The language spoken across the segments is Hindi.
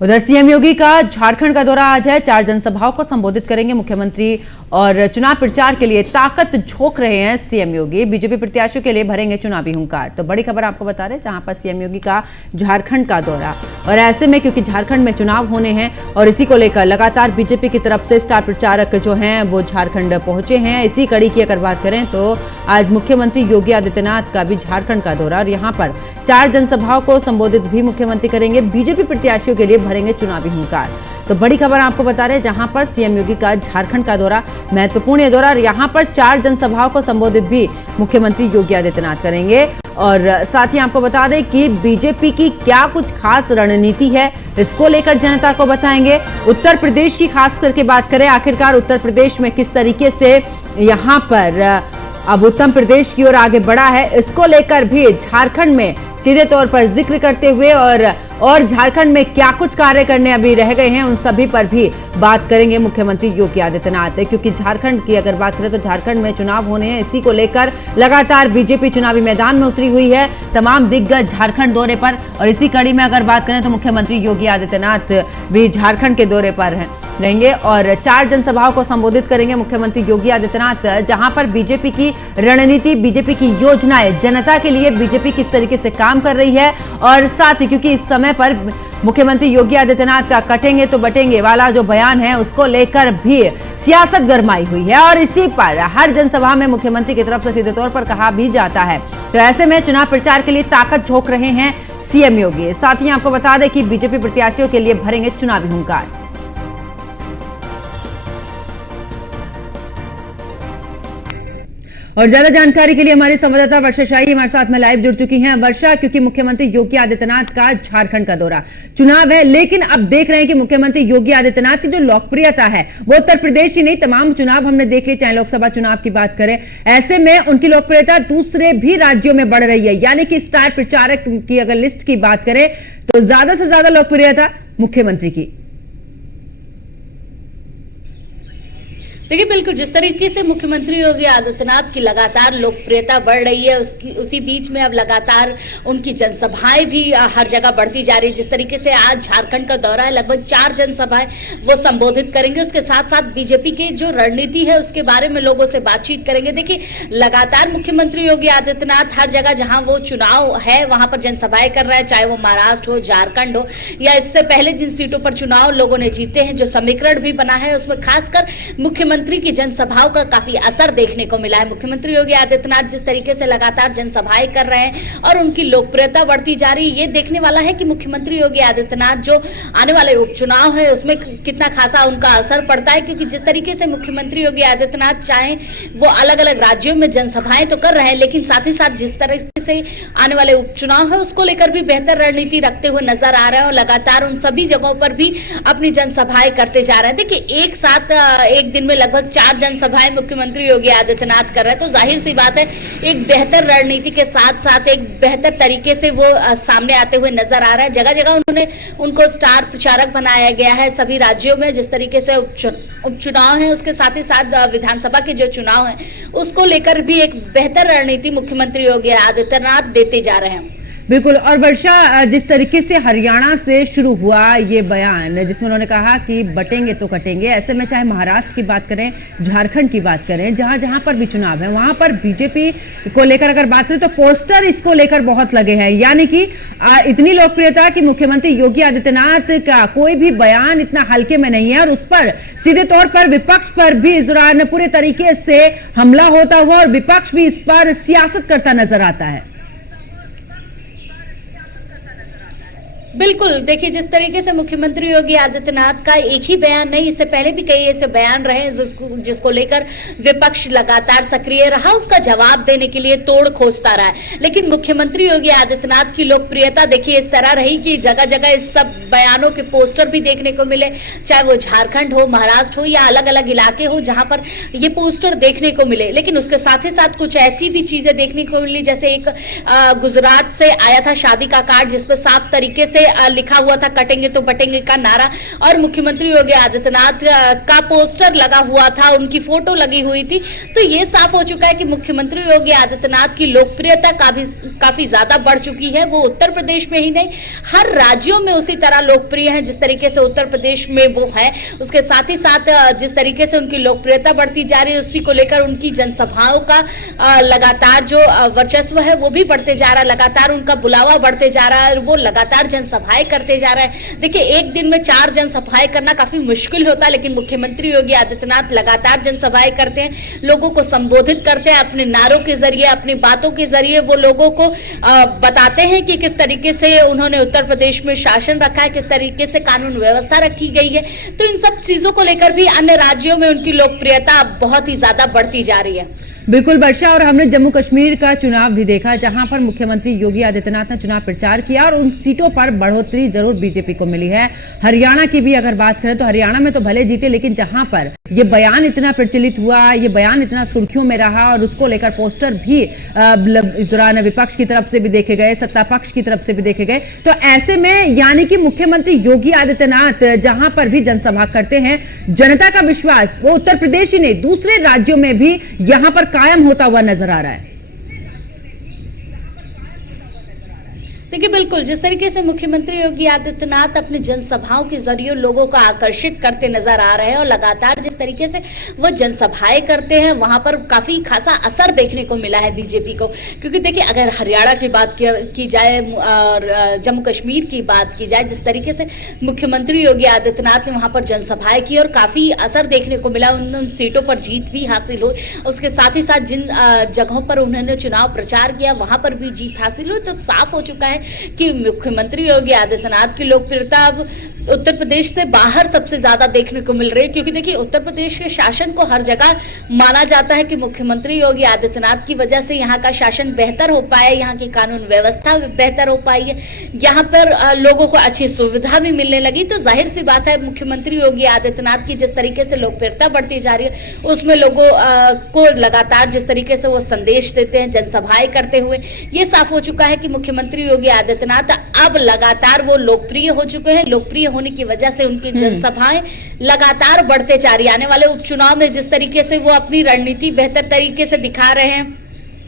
उधर सीएम योगी का झारखंड का दौरा आज है। 4 जनसभाओं को संबोधित करेंगे मुख्यमंत्री और चुनाव प्रचार के लिए ताकत झोंक रहे हैं सीएम योगी। बीजेपी प्रत्याशियों के लिए भरेंगे चुनावी हुंकार। तो बड़ी खबर आपको बता रहे हैं, जहां पर सीएम योगी का झारखंड का दौरा, और ऐसे में क्योंकि झारखंड में चुनाव होने हैं और इसी को लेकर लगातार बीजेपी की तरफ से स्टार प्रचारक जो हैं वो झारखंड पहुंचे हैं। इसी कड़ी की अगर बात करें तो आज मुख्यमंत्री योगी आदित्यनाथ का भी झारखंड का दौरा, और यहाँ पर 4 जनसभाओं को संबोधित भी मुख्यमंत्री करेंगे। बीजेपी प्रत्याशियों के लिए भरेंगे चुनावी हुंकार। तो बड़ी खबर आपको बता रहे हैं, जहां पर सीएम योगी का झारखंड का दौरा महत्वपूर्ण दौरा, और यहां पर 4 जनसभाओं को संबोधित भी मुख्यमंत्री योगी आदित्यनाथ करेंगे। और साथ ही आपको बता दें कि बीजेपी की क्या कुछ खास रणनीति है, इसको लेकर जनता को बताएंगे। उत्तर प्रदेश की खास करके बात करें, आखिरकार उत्तर प्रदेश में किस तरीके से यहां पर अब उत्तर प्रदेश की ओर आगे बढ़ा है, इसको लेकर भी झारखंड में सीधे तौर पर जिक्र करते हुए और झारखंड में क्या कुछ कार्य करने अभी रह गए हैं, उन सभी पर भी बात करेंगे मुख्यमंत्री योगी आदित्यनाथ। क्योंकि झारखंड की अगर बात करें तो झारखंड में चुनाव होने हैं, इसी को लेकर लगातार बीजेपी चुनावी मैदान में उतरी हुई है, तमाम दिग्गज झारखंड दौरे पर। और इसी कड़ी में अगर बात करें तो मुख्यमंत्री योगी आदित्यनाथ भी झारखंड के दौरे पर रहेंगे और 4 जनसभाओं को संबोधित करेंगे मुख्यमंत्री योगी आदित्यनाथ, जहां पर बीजेपी की रणनीति, बीजेपी की योजनाएं, जनता के लिए बीजेपी किस तरीके से काम कर रही है। और साथ ही क्योंकि इस समय पर मुख्यमंत्री योगी आदित्यनाथ का कटेंगे तो बटेंगे वाला जो बयान है, उसको लेकर भी सियासत गरमाई हुई है, और इसी पर हर जनसभा में मुख्यमंत्री की तरफ से सीधे तौर पर कहा भी जाता है। तो ऐसे में चुनाव प्रचार के लिए ताकत झोंक रहे हैं सीएम योगी। साथ ही आपको बता दें कि बीजेपी प्रत्याशियों के लिए भरेंगे चुनावी हुंकार। और ज्यादा जानकारी के लिए हमारी संवाददाता वर्षा शाही हमारे साथ में लाइव जुड़ चुकी हैं। वर्षा, क्योंकि मुख्यमंत्री योगी आदित्यनाथ का झारखंड का दौरा, चुनाव है, लेकिन अब देख रहे हैं कि मुख्यमंत्री योगी आदित्यनाथ की जो लोकप्रियता है वो उत्तर प्रदेश ही नहीं, तमाम चुनाव हमने देख लिए, चाहे लोकसभा चुनाव की बात करें, ऐसे में उनकी लोकप्रियता दूसरे भी राज्यों में बढ़ रही है। यानी कि स्टार प्रचारक की अगर लिस्ट की बात करें तो ज्यादा से ज्यादा लोकप्रियता मुख्यमंत्री की। देखिए, बिल्कुल जिस तरीके से मुख्यमंत्री योगी आदित्यनाथ की लगातार लोकप्रियता बढ़ रही है, उसी बीच में अब लगातार उनकी जनसभाएं भी हर जगह बढ़ती जा रही है। जिस तरीके से आज झारखंड का दौरा है, लगभग 4 जनसभाएं वो संबोधित करेंगे। उसके साथ साथ बीजेपी की जो रणनीति है उसके बारे में लोगों से बातचीत करेंगे। देखिए, लगातार मुख्यमंत्री योगी आदित्यनाथ हर जगह जहां वो चुनाव है वहां पर जनसभाएं कर रहे हैं, चाहे वो महाराष्ट्र हो, झारखंड हो, या इससे पहले जिन सीटों पर चुनाव लोगों ने जीते हैं, जो समीकरण भी बना है उसमें खासकर मुख्यमंत्री की जनसभाओं का काफी असर देखने को मिला है। मुख्यमंत्री योगी आदित्यनाथ जिस तरीके से लगातार जनसभाएं कर रहे हैं और उनकी लोकप्रियता बढ़ती जा रही है, ये देखने वाला है कि मुख्यमंत्री योगी आदित्यनाथ जो आने वाले उपचुनाव है उसमें कितना खासा उनका असर पड़ता है। क्योंकि जिस तरीके से मुख्यमंत्री योगी आदित्यनाथ चाहे वो अलग अलग राज्यों में जनसभाएं तो कर रहे हैं, लेकिन साथ ही साथ जिस तरीके से आने वाले उपचुनाव है उसको लेकर भी बेहतर रणनीति रखते हुए नजर आ रहे हैं और लगातार उन सभी जगहों पर भी अपनी जनसभाएं करते जा रहे हैं। देखिए, एक साथ एक दिन में लगभग 4 जनसभाएं मुख्यमंत्री योगी आदित्यनाथ कर रहे हैं, तो जाहिर सी बात है एक बेहतर रणनीति के साथ साथ एक बेहतर तरीके से वो सामने आते हुए नजर आ रहा है। जगह जगह उनको स्टार प्रचारक बनाया गया है सभी राज्यों में। जिस तरीके से उपचुनाव है उसके साथ ही साथ विधानसभा के जो चुनाव है उसको लेकर भी एक बेहतर रणनीति मुख्यमंत्री योगी आदित्यनाथ देते जा रहे हैं। बिल्कुल। और वर्षा, जिस तरीके से हरियाणा से शुरू हुआ ये बयान जिसमें उन्होंने कहा कि बटेंगे तो कटेंगे, ऐसे में चाहे महाराष्ट्र की बात करें, झारखंड की बात करें, जहां जहां पर भी चुनाव है वहां पर बीजेपी को लेकर अगर बात करें तो पोस्टर इसको लेकर बहुत लगे हैं। यानी कि इतनी लोकप्रियता कि मुख्यमंत्री योगी आदित्यनाथ का कोई भी बयान इतना हल्के में नहीं है, और उस पर सीधे तौर पर विपक्ष पर भी इस दौरान पूरे तरीके से हमला होता हुआ और विपक्ष भी इस पर सियासत करता नजर आता है। बिल्कुल, देखिए जिस तरीके से मुख्यमंत्री योगी आदित्यनाथ का एक ही बयान नहीं, इससे पहले भी कई ऐसे बयान रहे जिसको लेकर विपक्ष लगातार सक्रिय रहा, उसका जवाब देने के लिए तोड़ खोजता रहा है। लेकिन मुख्यमंत्री योगी आदित्यनाथ की लोकप्रियता देखिए इस तरह रही कि जगह जगह इस सब बयानों के पोस्टर भी देखने को मिले, चाहे वो झारखंड हो, महाराष्ट्र हो या अलग अलग इलाके हो जहां पर ये पोस्टर देखने को मिले। लेकिन उसके साथ ही साथ कुछ ऐसी भी चीजें देखने को मिली, जैसे एक गुजरात से आया था शादी का कार्ड जिसपे साफ तरीके से लिखा हुआ था कटेंगे तो बटेंगे का नारा, और मुख्यमंत्री योगी आदित्यनाथ का पोस्टर लगा हुआ था, उनकी फोटो लगी हुई थी। तो ये साफ हो चुका है कि मुख्यमंत्री योगी आदित्यनाथ की लोकप्रियता काफी ज्यादा बढ़ चुकी है। वो उत्तर प्रदेश में ही नहीं, हर राज्यों में उसी तरह ज्यादा लोकप्रिय हैं जिस तरीके से उत्तर प्रदेश में वो है, उसके साथ ही साथ जिस तरीके से उनकी लोकप्रियता बढ़ती जा रही है, उसी को लेकर उनकी जनसभाओं का लगातार जो वर्चस्व है वो भी बढ़ते जा रहा है, लगातार उनका बुलावा बढ़ते जा रहा है, वो लगातार जनसभाएं करते जा रहा है। देखिए, एक दिन में 4 जनसभाएं करना काफी मुश्किल होता है, लेकिन मुख्यमंत्री योगी आदित्यनाथ लगातार जनसभाएं करते हैं, लोगों को संबोधित करते हैं, अपने नारों के जरिए, अपनी बातों के जरिए वो लोगों को बताते हैं कि किस तरीके से उन्होंने उत्तर प्रदेश में शासन रखा है, किस तरीके से कानून व्यवस्था रखी गई है। तो इन सब चीजों को लेकर भी अन्य राज्यों में उनकी लोकप्रियता बहुत ही ज्यादा बढ़ती जा रही है। बिल्कुल वर्षा, और हमने जम्मू कश्मीर का चुनाव भी देखा जहां पर मुख्यमंत्री योगी आदित्यनाथ ने चुनाव प्रचार किया और उन सीटों पर बढ़ोतरी जरूर बीजेपी को मिली है। हरियाणा की भी अगर बात करें तो हरियाणा में तो भले जीते, लेकिन जहां पर ये बयान इतना प्रचलित हुआ, ये बयान इतना सुर्खियों में रहा और उसको लेकर पोस्टर भी इस दौरान विपक्ष की तरफ से भी देखे गए, सत्ता पक्ष की तरफ से भी देखे गए, तो ऐसे में यानी कि मुख्यमंत्री योगी आदित्यनाथ जहां पर भी जनसभा करते हैं, जनता का विश्वास वो उत्तर प्रदेश ही नहीं दूसरे राज्यों में भी यहां पर कायम होता हुआ नजर आ रहा है। देखिए, बिल्कुल जिस तरीके से मुख्यमंत्री योगी आदित्यनाथ अपनी जनसभाओं के जरिए लोगों को आकर्षित करते नजर आ रहे हैं और लगातार जिस तरीके से वो जनसभाएं करते हैं वहां पर काफी खासा असर देखने को मिला है बीजेपी को। क्योंकि देखिए, अगर हरियाणा की बात की जाए और जम्मू कश्मीर की बात की जाए, जिस तरीके से मुख्यमंत्री योगी आदित्यनाथ ने वहां पर जनसभाएं की और काफी असर देखने को मिला, उन सीटों पर जीत भी हासिल हुई, उसके साथ ही साथ जिन जगहों पर उन्होंने चुनाव प्रचार किया वहां पर भी जीत हासिल हुई, तो साफ हो चुका है कि मुख्यमंत्री योगी आदित्यनाथ की लोकप्रियता अब उत्तर प्रदेश से बाहर सबसे ज्यादा देखने को मिल रही है। क्योंकि देखिए, उत्तर प्रदेश के शासन को हर जगह माना जाता है कि मुख्यमंत्री योगी आदित्यनाथ की वजह से यहाँ का शासन बेहतर हो पाया, यहाँ की कानून व्यवस्था बेहतर हो पाई है, यहाँ पर लोगों को अच्छी सुविधा भी मिलने लगी। तो जाहिर सी बात है, मुख्यमंत्री योगी आदित्यनाथ की जिस तरीके से लोकप्रियता बढ़ती जा रही है, उसमें लोगों को लगातार जिस तरीके से वो संदेश देते हैं जनसभाएं करते हुए, ये साफ हो चुका है कि मुख्यमंत्री योगी आदित्यनाथ अब लगातार वो लोकप्रिय हो चुके हैं। लोकप्रिय होने की वजह से उनकी जनसभाएं लगातार बढ़ते जा रही है। आने वाले उपचुनाव में जिस तरीके से वो अपनी रणनीति बेहतर तरीके से दिखा रहे हैं,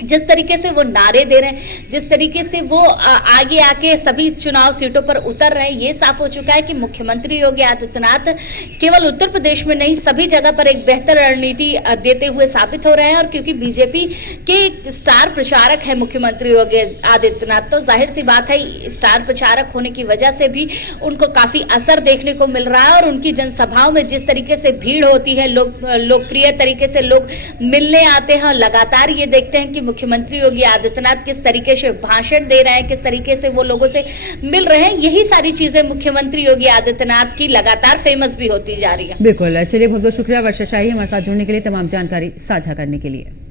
जिस तरीके से वो नारे दे रहे हैं, जिस तरीके से वो आगे आके सभी चुनाव सीटों पर उतर रहे हैं, ये साफ हो चुका है कि मुख्यमंत्री योगी आदित्यनाथ केवल उत्तर प्रदेश में नहीं सभी जगह पर एक बेहतर रणनीति देते हुए साबित हो रहे हैं। और क्योंकि बीजेपी के स्टार प्रचारक है मुख्यमंत्री योगी आदित्यनाथ, तो जाहिर सी बात है स्टार प्रचारक होने की वजह से भी उनको काफी असर देखने को मिल रहा है। और उनकी जनसभाओं में जिस तरीके से भीड़ होती है, लोकप्रिय तरीके से लोग मिलने आते हैं, लगातार ये देखते हैं कि मुख्यमंत्री योगी आदित्यनाथ किस तरीके से भाषण दे रहे हैं, किस तरीके से वो लोगों से मिल रहे हैं, यही सारी चीजें मुख्यमंत्री योगी आदित्यनाथ की लगातार फेमस भी होती जा रही है। बिल्कुल, चलिए बहुत बहुत शुक्रिया वर्षा शाही हमारे साथ जुड़ने के लिए, तमाम जानकारी साझा करने के लिए।